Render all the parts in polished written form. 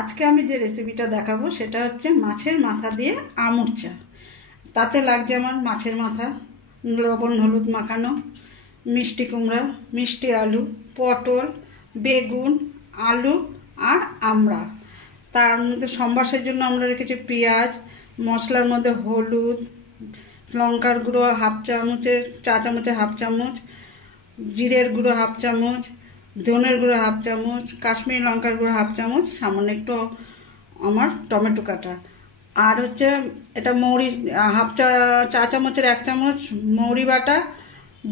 আজকে আমি যে রেসিপিটা দেখাবো সেটা হচ্ছে মাছের মাথা দিয়ে আমুর চা। তাতে লাগছে আমার মাছের মাথা, লবণ হলুদ মাখানো, মিষ্টি কুমড়া, মিষ্টি আলু, পটল, বেগুন, আলু আর আমড়া। তার মধ্যে সম্বাসের জন্য আমরা রেখেছি পেঁয়াজ, মশলার মধ্যে হলুদ, লঙ্কার গুঁড়ো চা চামচের হাফ চামচ, জিরের গুঁড়ো হাফ চামচ, ধনের গুঁড়ো হাফ চামচ, কাশ্মীরি লঙ্কার গুঁড়ো হাফ চামচ, সামান্য একটু আমার টমেটো কাটা, আর হচ্ছে এটা মৌরি চা চামচের 1 চামচ মৌরি বাটা,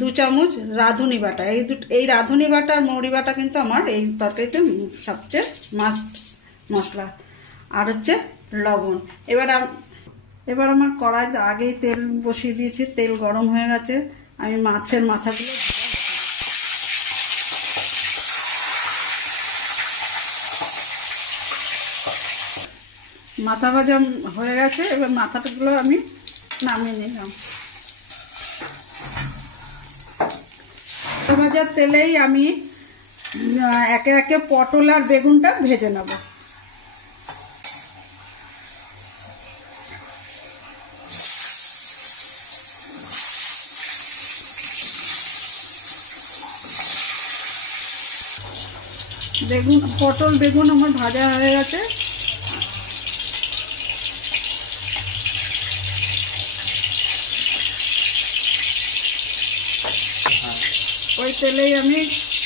2 চামচ রাঁধুনি বাটা। এই রাঁধুনি বাটা আর মৌরি বাটা কিন্তু আমার এই তরকারিতে সবচেয়ে মাস্ট মশলা। আর হচ্ছে লবণ। এবার আমার কড়াই আগেই তেল বসিয়ে দিয়েছি, তেল গরম হয়ে গেছে। আমি মাছের মাথাগুলো মাথা ভাজা হয়ে গেছে। এবার মাথাগুলো আমি নামিয়ে নিলাম। মাথা ভাজার তেলেই আমি একে একে পটল আর বেগুনটা ভেজে নেব। পটল বেগুন আমার ভাজা হয়ে গেছে। ওই তেলেই আমি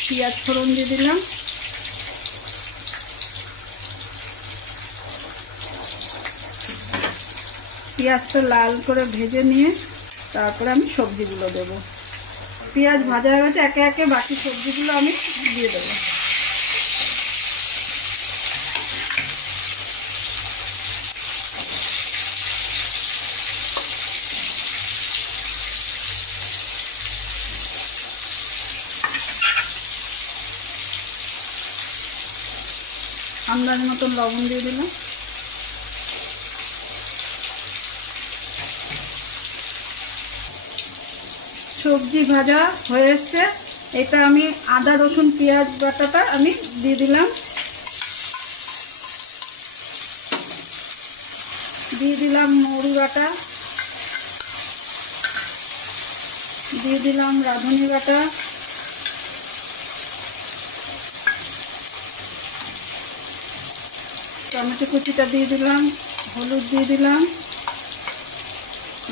পেঁয়াজ ফোড়ন দিয়ে দিলাম। পেঁয়াজটা লাল করে ভেজে নিয়ে তারপরে আমি সবজিগুলো দেব। পেঁয়াজ ভাজা হয়ে গেছে, একে একে বাকি সবজিগুলো আমি দিয়ে দেবো। আন্দাজ মতন লবণ দিয়ে দিলাম। সবজি ভাজা হয়ে এসছে। এটা আমি আদা রসুন পেঁয়াজ বাটাটা আমি দিয়ে দিলাম। দিয়ে দিলাম মৌরি বাটা, দিয়ে দিলাম রাঁধুনি বাটা, টমেটো কুচিটা দিয়ে দিলাম, হলুদ দিয়ে দিলাম,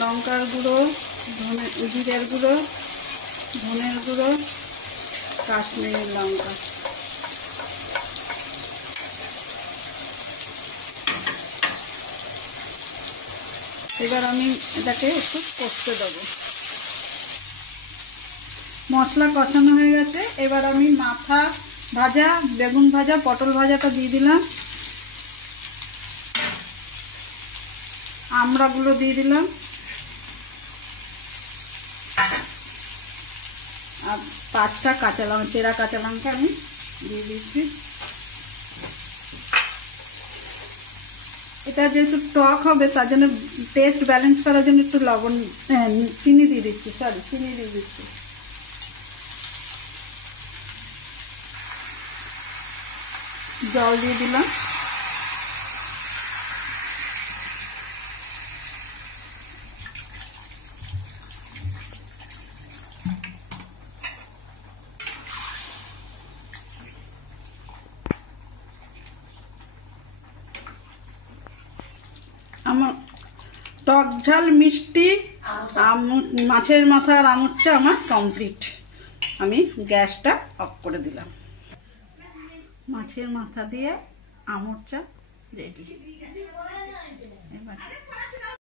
লঙ্কার গুঁড়ো, জিরের গুঁড়ো, ধনের গুঁড়ো, কাশ্মীরি লঙ্কা। এবার আমি এটাকে একটু কষতে দেবো। মশলা কষানো হয়ে গেছে। এবার আমি মাথা ভাজা, বেগুন ভাজা, পটল ভাজাটা দিয়ে দিলাম। আমড়াগুলো দিয়ে দিলাম আর 5টা কাঁচা লঙ্কা, চেরা কাঁচা লঙ্কা আমি দিয়ে দিচ্ছি। এটা যেহেতু টক হবে তার জন্য টেস্ট ব্যালেন্স করার জন্য একটু চিনি দিয়ে দিচ্ছি। জল দিয়ে দিলাম। আমার টক ঝাল মিষ্টি মাছের মাথা আর আমুর চা আমার কমপ্লিট। আমি গ্যাসটা অফ করে দিলাম। মাছের মাথা দিয়ে আমুর চা রেডি। এবার